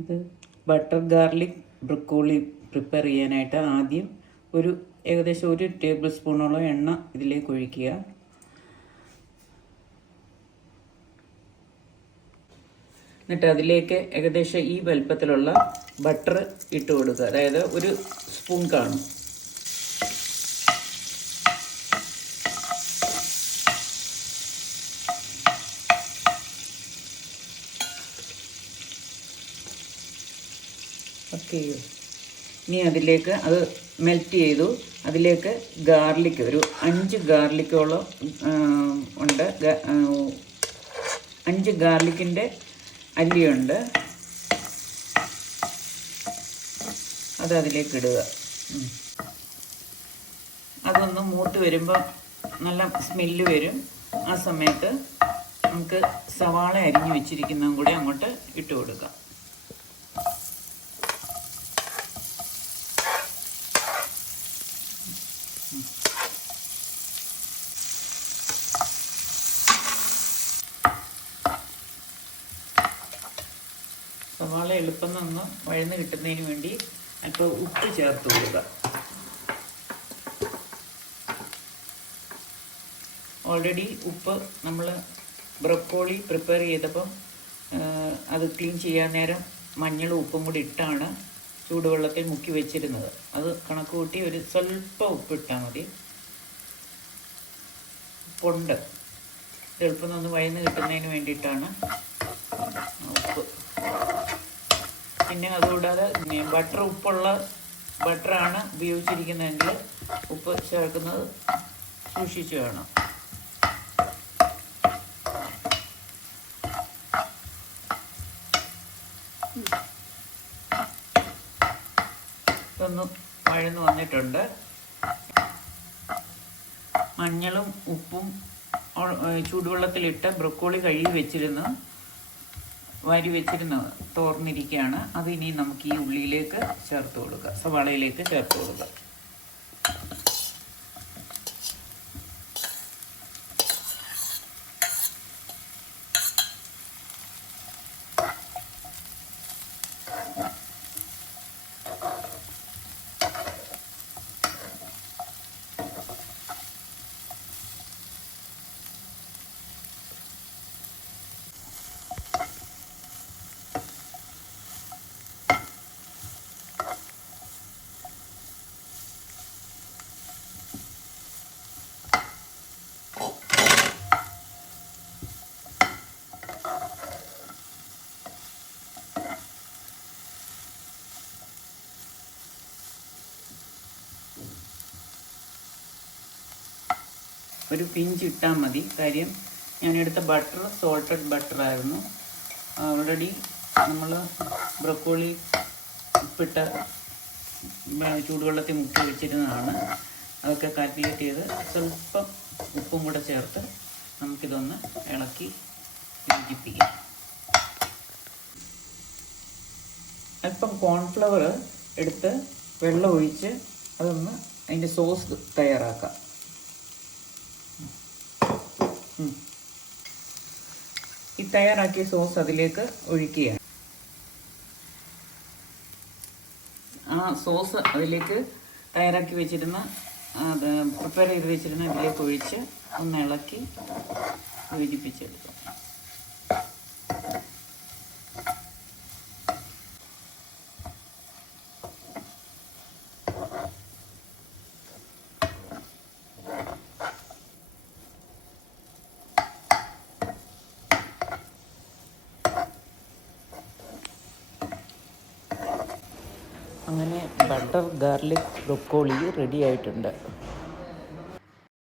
ഇത് butter garlic broccoli prepare ചെയ്യാനായിട്ട് ആദ്യം ഏകദേശം 1 ടേബിൾ സ്പൂണോളം എണ്ണ ഇതിലേക്ക് ഒഴിക്കുക. എന്നിട്ട് അതിലേക്ക് ഏകദേശം ഈ വലുപ്പത്തിലുള്ള ബട്ടർ ഇട്ട് കൊടുക്കുക. അതായത് 1 സ്പൂൺ കാണും. ഓക്കെ, ഇനി അതിലേക്ക് അത് മെൽറ്റ് ചെയ്തു. അതിലേക്ക് ഗാർലിക് ഒരു 5 ഗാർലിക്കോളം ഉണ്ട്. 5 ഗാർലിക്കിൻ്റെ അല്ലിയുണ്ട്. അത് അതിലേക്ക് ഇടുക. അതൊന്ന് മൂത്ത് വരുമ്പോൾ നല്ല സ്മെല്ല് വരും. ആ സമയത്ത് നമുക്ക് സവാള അരിഞ്ഞു വെച്ചിരിക്കുന്നതും കൂടി അങ്ങോട്ട് ഇട്ട് കൊടുക്കാം. സവാള എളുപ്പം നിന്ന് വഴന്ന് കിട്ടുന്നതിന് വേണ്ടി അല്പം ഉപ്പ് ചേർത്ത് കൊടുക്കുക. ഓൾറെഡി ഉപ്പ് നമ്മൾ ബ്രൊക്കോളി പ്രിപ്പയർ ചെയ്തപ്പം അത് ക്ലീൻ ചെയ്യാൻ നേരം മഞ്ഞളും ഉപ്പും കൂടി ഇട്ടാണ് ചൂടുവെള്ളത്തിൽ മുക്കി വെച്ചിരുന്നത്. അത് കണക്ക് കൂട്ടി ഒരു സ്വല്പം ഉപ്പിട്ടാൽ മതി. ഉപ്പുണ്ട്, എളുപ്പം ഒന്ന് വഴന്ന് കിട്ടുന്നതിന് വേണ്ടിയിട്ടാണ് ഉപ്പ്. പിന്നെ അതുകൂടാതെ ഉപ്പുള്ള ബട്ടറാണ് ഉപയോഗിച്ചിരിക്കുന്നതെങ്കിൽ ഉപ്പ് ചേർക്കുന്നത് സൂക്ഷിച്ച് വേണം. ഇതൊന്ന് വഴന്ന് വന്നിട്ടുണ്ട്. മഞ്ഞളും ഉപ്പും ചൂടുവെള്ളത്തിലിട്ട് ബ്രൊക്കോളി കഴുകി വാരി വെച്ചിരുന്ന തോർന്നിരിക്കുകയാണ്. അത് ഇനി നമുക്ക് ഈ ഉള്ളിയിലേക്ക് ചേർത്ത് കൊടുക്കുക, സവാളയിലേക്ക് ചേർത്ത് കൊടുക്കുക. ഒരു പിഞ്ച് ഇട്ടാൽ മതി. കാര്യം ഞാനെടുത്ത ബട്ടർ സോൾട്ടഡ് ബട്ടറായിരുന്നു. ഓൾറെഡി നമ്മൾ ബ്രൊക്കോളി ഉപ്പിട്ട ചൂടുവെള്ളത്തിൽ മുക്കി വെച്ചിരുന്നതാണ്. അതൊക്കെ കാൽക്കുലേറ്റ് ചെയ്ത് സ്വല്പം ഉപ്പും കൂടെ ചേർത്ത് നമുക്കിതൊന്ന് ഇളക്കി യോജിപ്പിക്കാം. അല്പം കോൺഫ്ലവർ എടുത്ത് വെള്ളം ഒഴിച്ച് അതൊന്ന് അതിൻ്റെ സോസ് തയ്യാറാക്കാം. ഈ തയ്യാറാക്കിയ സോസ് അതിലേക്ക് ഒഴിക്കുകയാണ്. ആ സോസ് അതിലേക്ക് തയ്യാറാക്കി വെച്ചിരുന്ന പ്രിപ്പയർ ചെയ്ത് വെച്ചിരുന്ന ഇതിലേക്ക് ഒഴിച്ച് ഒന്ന് ഇളക്കി യോജിപ്പിച്ചെടുക്കും. അങ്ങനെ ബട്ടർ ഗാർലിക് ബ്രൊക്കോളി റെഡി ആയിട്ടുണ്ട്.